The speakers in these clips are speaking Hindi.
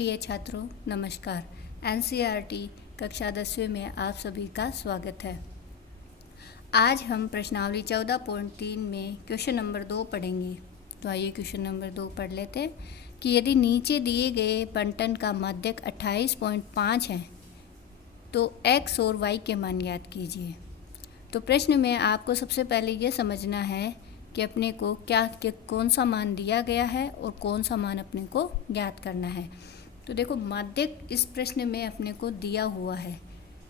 प्रिय छात्रों नमस्कार। एनसीईआरटी कक्षा 10वीं में आप सभी का स्वागत है। आज हम प्रश्नावली 14.3 में क्वेश्चन नंबर 2 पढ़ेंगे। तो आइए क्वेश्चन नंबर 2 पढ़ लेते हैं कि यदि नीचे दिए गए बंटन का माध्यक 28.5 है तो x और y के मान ज्ञात कीजिए। तो प्रश्न में आपको सबसे पहले ये समझना है कि अपने को कौन सा मान दिया गया है और कौन सा मान अपने को ज्ञात करना है। तो देखो माध्यक इस प्रश्न में अपने को दिया हुआ है,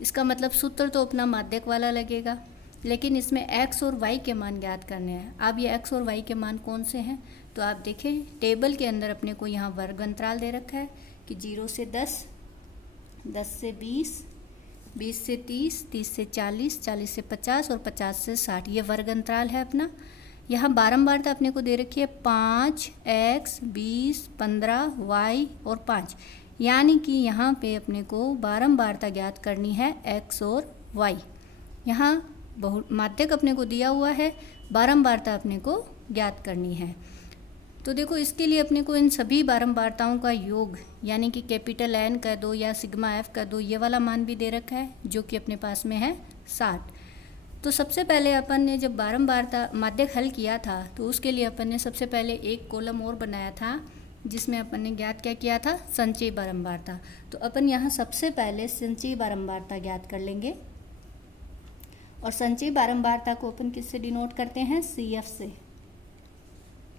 इसका मतलब सूत्र तो अपना माध्यक वाला लगेगा, लेकिन इसमें x और y के मान ज्ञात करने हैं। अब ये x और y के मान कौन से हैं तो आप देखें टेबल के अंदर अपने को यहाँ वर्ग अंतराल दे रखा है कि 0 से 10, 10 से 20, 20 से 30, 30 से 40, 40 से 50 और 50 से 60, ये वर्ग अंतराल है अपना। यहाँ बारंबारता अपने को दे रखी है 5, x, 20, 15, y और 5, यानी कि यहाँ पे अपने को बारंबारता ज्ञात करनी है x और y। यहाँ माध्यक अपने को दिया हुआ है, बारंबारता अपने को ज्ञात करनी है। तो देखो इसके लिए अपने को इन सभी बारंबारताओं का योग यानी कि कैपिटल N का दो या सिग्मा F का दो, ये वाला मान भी दे रखा है जो कि अपने पास में है 60। तो सबसे पहले अपन ने जब बारंबारता माध्यक हल किया था तो उसके लिए अपन ने सबसे पहले एक कॉलम और बनाया था जिसमें अपन ने ज्ञात क्या किया था, संचयी बारंबारता। तो अपन यहाँ सबसे पहले संचयी बारंबारता ज्ञात कर लेंगे और संचयी बारंबारता को अपन किससे डिनोट करते हैं, CF से।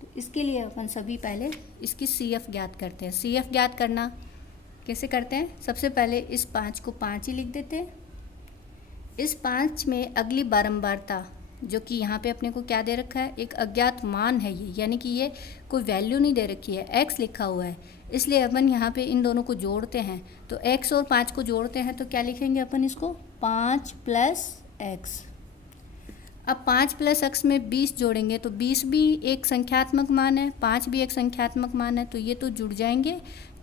तो इसके लिए अपन सभी पहले इसकी CF ज्ञात करते हैं। CF ज्ञात करना कैसे करते हैं, सबसे पहले इस 5 को 5 ही लिख देते हैं। इस 5 में अगली बारंबारता जो कि यहाँ पे अपने को क्या दे रखा है, एक अज्ञात मान है ये, यानी कि ये कोई वैल्यू नहीं दे रखी है, x लिखा हुआ है, इसलिए अपन यहाँ पे इन दोनों को जोड़ते हैं। तो x और 5 को जोड़ते हैं तो क्या लिखेंगे अपन इसको, 5 प्लस x। अब 5 प्लस x में 20 जोड़ेंगे तो 20 भी एक संख्यात्मक मान है, 5 भी एक संख्यात्मक मान है, तो ये तो जुड़ जाएंगे।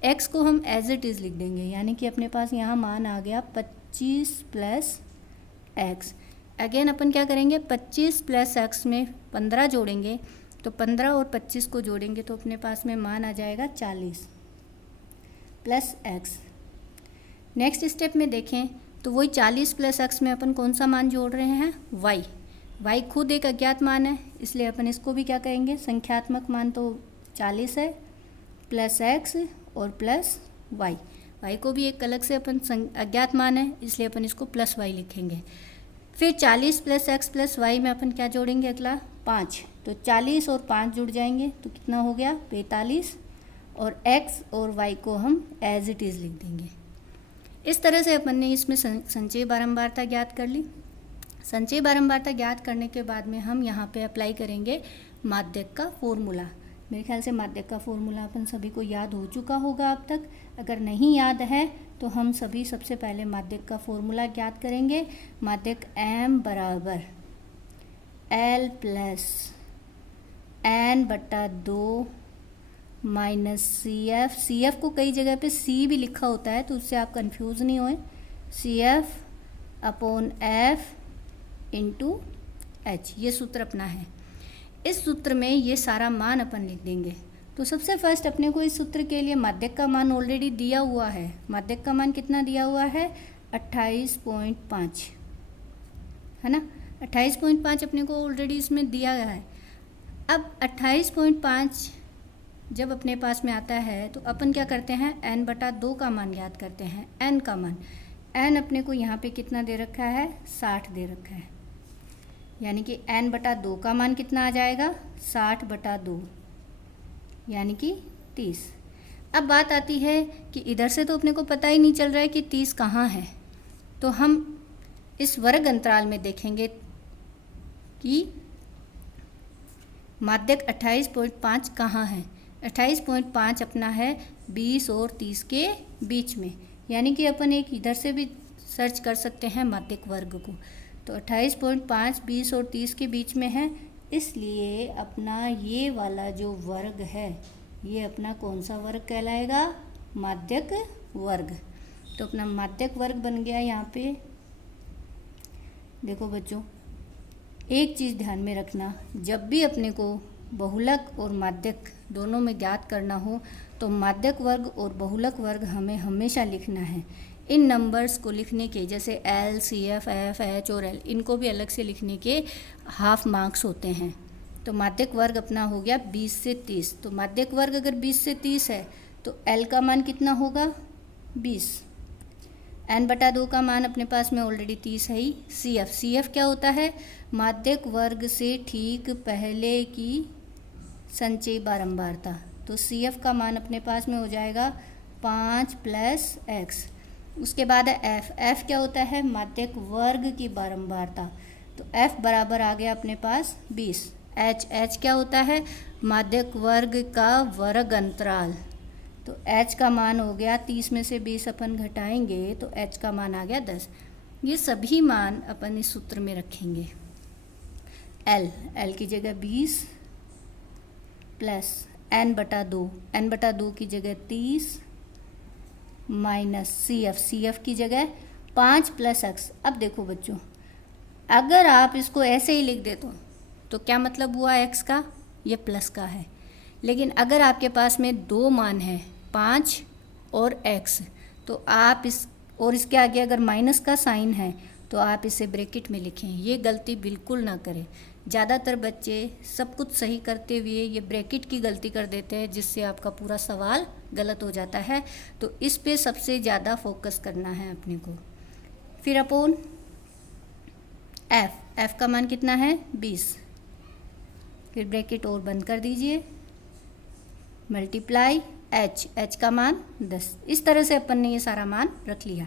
x को हम एज इट इज़ लिख देंगे, यानी कि अपने पास यहाँ मान आ गया 25 प्लस x। अगेन अपन क्या करेंगे, 25 प्लस x में 15 जोड़ेंगे तो 15 और 25 को जोड़ेंगे तो अपने पास में मान आ जाएगा 40 प्लस x। नेक्स्ट स्टेप में देखें तो वही 40 प्लस x में अपन कौन सा मान जोड़ रहे हैं, y। y खुद एक अज्ञात मान है, इसलिए अपन इसको भी क्या कहेंगे, संख्यात्मक मान तो 40 है प्लस x और प्लस y। y को भी एक अलग से अपन अज्ञात मान है, इसलिए अपन इसको प्लस y लिखेंगे। फिर 40 प्लस x प्लस y में अपन क्या जोड़ेंगे, अगला 5, तो 40 और 5 जुड़ जाएंगे तो कितना हो गया 45, और x और y को हम एज इट इज़ लिख देंगे। इस तरह से अपन ने इसमें संचयी बारंबारता ज्ञात कर ली। संचयी बारंबारता ज्ञात करने के बाद में हम यहाँ पे अप्लाई करेंगे माध्यक का फॉर्मूला। मेरे ख्याल से माध्यक का फॉर्मूला अपन सभी को याद हो चुका होगा अब तक। अगर नहीं याद है तो हम सभी सबसे पहले माध्यक का फॉर्मूला ज्ञात करेंगे। माध्यक m बराबर L plus n/2 minus CF को कई जगह पे C भी लिखा होता है तो उससे आप कंफ्यूज नहीं होए, CF upon F into H, ये सूत्र अपना है। इस सूत्र में ये सारा मान अपन लिख देंगे। तो सबसे फर्स्ट अपने को इस सूत्र के लिए माध्यक का मान ऑलरेडी दिया हुआ है। माध्यक का मान कितना दिया हुआ है, 28.5 है ना, 28.5 अपने को ऑलरेडी इसमें दिया गया है। अब 28.5 जब अपने पास में आता है तो अपन क्या करते हैं, n/2 का मान ज्ञात करते हैं। n का मान, n अपने को यहाँ पे कितना दे रखा है, 60 दे रखा है, यानी कि n/2 का मान कितना आ जाएगा, 60/2 यानी कि 30। अब बात आती है कि इधर से तो अपने को पता ही नहीं चल रहा है कि 30 कहाँ है, तो हम इस वर्ग अंतराल में देखेंगे कि माध्यक 28.5 कहाँ है। 28.5 अपना है 20 और 30 के बीच में, यानी कि अपन एक इधर से भी सर्च कर सकते हैं माध्यक वर्ग को। तो 28.5 20 और 30 के बीच में है, इसलिए अपना ये वाला जो वर्ग है ये अपना कौन सा वर्ग कहलाएगा, माध्यक वर्ग। तो अपना माध्यक वर्ग बन गया। यहाँ पे देखो बच्चों, एक चीज़ ध्यान में रखना, जब भी अपने को बहुलक और माध्यक दोनों में ज्ञात करना हो तो माध्यक वर्ग और बहुलक वर्ग हमें हमेशा लिखना है। इन नंबर्स को लिखने के, जैसे L, C F, F, H और एल, इनको भी अलग से लिखने के हाफ मार्क्स होते हैं। तो माध्यक वर्ग अपना हो गया 20 से 30। तो माध्यक वर्ग अगर 20 से 30 है तो एल का मान कितना होगा 20। n/2 का मान अपने पास में ऑलरेडी 30 है ही। सी एफ क्या होता है, माध्यक वर्ग से ठीक पहले की संचयी बारंबारता। तो सी एफ का मान अपने पास में हो जाएगा 5 + x। उसके बाद है एफ क्या होता है, माध्यक वर्ग की बारंबारता। तो एफ बराबर आ गया अपने पास 20। एच क्या होता है, माध्यक वर्ग का वर्ग अंतराल। तो h का मान हो गया 30 में से 20 अपन घटाएंगे तो h का मान आ गया 10। ये सभी मान अपन इस सूत्र में रखेंगे। l की जगह 20 + n/2 की जगह 30 माइनस सी एफ की जगह 5 + x। अब देखो बच्चों, अगर आप इसको ऐसे ही लिख दे तो क्या मतलब हुआ x का, ये प्लस का है। लेकिन अगर आपके पास में दो मान हैं 5 और x, तो आप इसके आगे अगर माइनस का साइन है तो आप इसे ब्रैकेट में लिखें। ये गलती बिल्कुल ना करें। ज़्यादातर बच्चे सब कुछ सही करते हुए ये ब्रैकेट की गलती कर देते हैं, जिससे आपका पूरा सवाल गलत हो जाता है। तो इस पे सबसे ज़्यादा फोकस करना है अपने को। फिर अपोन एफ का मान कितना है 20। फिर ब्रैकेट और बंद कर दीजिए, मल्टीप्लाई एच का मान 10। इस तरह से अपन ने ये सारा मान रख लिया।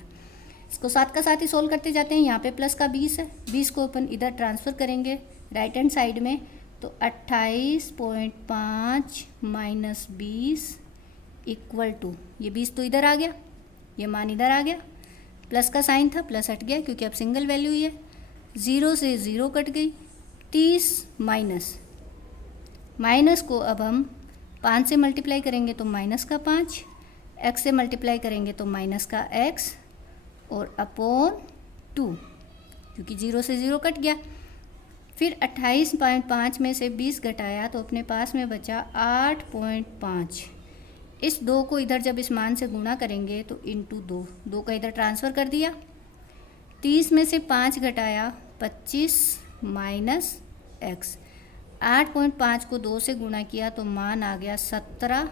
इसको साथ का साथ ही सोल्व करते जाते हैं। यहाँ पे प्लस का 20 है, 20 को अपन इधर ट्रांसफ़र करेंगे राइट हैंड साइड में। तो 28.5 - 20 = ये 20 तो इधर आ गया, ये मान इधर आ गया। प्लस का साइन था, प्लस हट गया क्योंकि अब सिंगल वैल्यू ही है। 0 से 0 कट गई। 30 माइनस को अब हम 5 से मल्टीप्लाई करेंगे तो माइनस का 5, x से मल्टीप्लाई करेंगे तो माइनस का x और अपॉन 2, क्योंकि 0 से 0 कट गया। फिर 28.5 में से 20 घटाया तो अपने पास में बचा 8.5। इस 2 को इधर जब इस मान से गुणा करेंगे तो इंटू 2 का इधर ट्रांसफ़र कर दिया। 30 में से 5 घटाया 25 माइनस x। 8.5 को 2 से गुणा किया तो मान आ गया 17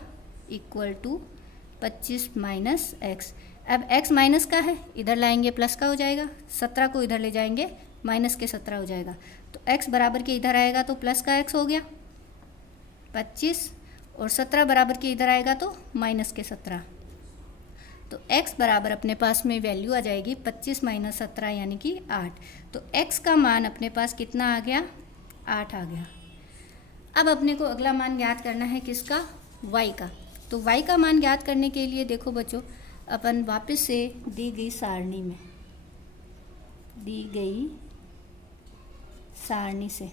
= 25 माइनस x। अब x माइनस का है, इधर लाएंगे प्लस का हो जाएगा। 17 को इधर ले जाएंगे माइनस के 17 हो जाएगा। तो x बराबर के इधर आएगा तो प्लस का x हो गया 25, और 17 बराबर के इधर आएगा तो माइनस के 17। तो x बराबर अपने पास में वैल्यू आ जाएगी 25 - 17 यानी कि 8। तो x का मान अपने पास कितना आ गया, 8 आ गया। अब अपने को अगला मान ज्ञात करना है किसका, y का। तो y का मान ज्ञात करने के लिए देखो बच्चों, अपन वापस से दी गई सारणी से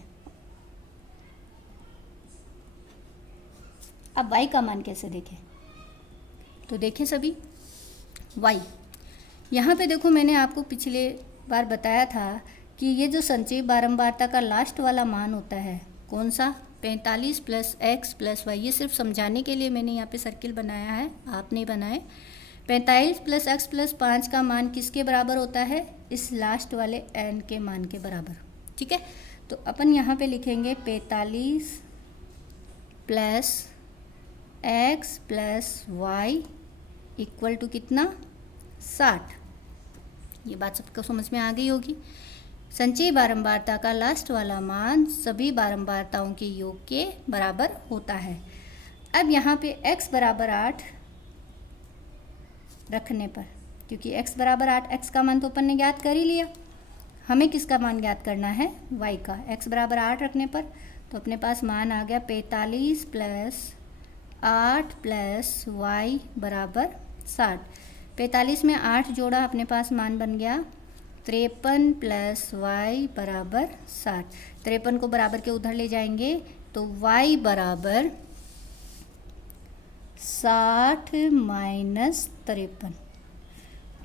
अब y का मान कैसे देखें। तो देखें सभी, y यहाँ पे देखो, मैंने आपको पिछले बार बताया था कि ये जो संचयी बारंबारता का लास्ट वाला मान होता है, कौन सा, 45 + x + y। ये सिर्फ समझाने के लिए मैंने यहाँ पे सर्किल बनाया है, आप नहीं बनाए। 45 + x + 5 का मान किसके बराबर होता है, इस लास्ट वाले n के मान के बराबर। ठीक है, तो अपन यहाँ पे लिखेंगे 45 + x + y = कितना, 60। ये बात सबको समझ में आ गई होगी। संचयी बारंबारता का लास्ट वाला मान सभी बारंबारताओं के योग के बराबर होता है। अब यहाँ पे x बराबर 8 रखने पर, क्योंकि x बराबर 8, x का मान तो अपन ने ज्ञात कर ही लिया, हमें किसका मान ज्ञात करना है, y का। x बराबर 8 रखने पर तो अपने पास मान आ गया 45 + 8 + y = 60। 45 में 8 जोड़ा, अपने पास मान बन गया 53 + y = 60। 53 को बराबर के उधर ले जाएंगे तो y बराबर 60 - 53,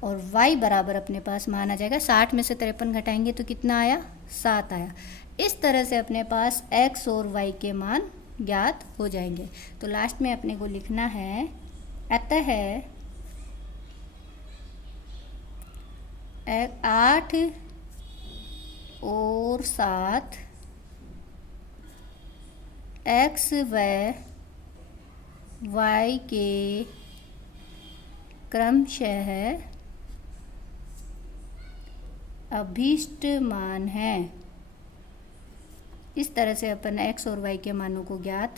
और y बराबर अपने पास मान आ जाएगा, 60 में से 53 घटाएंगे तो कितना आया, 7 आया। इस तरह से अपने पास x और y के मान ज्ञात हो जाएंगे। तो लास्ट में अपने को लिखना है अतः 8 और 7 x व y के क्रमशः अभीष्ट मान है। इस तरह से अपन x और y के मानों को ज्ञात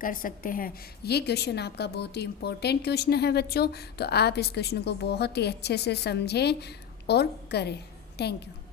कर सकते हैं। ये क्वेश्चन आपका बहुत ही इम्पोर्टेंट क्वेश्चन है बच्चों, तो आप इस क्वेश्चन को बहुत ही अच्छे से समझें और करें। Thank you.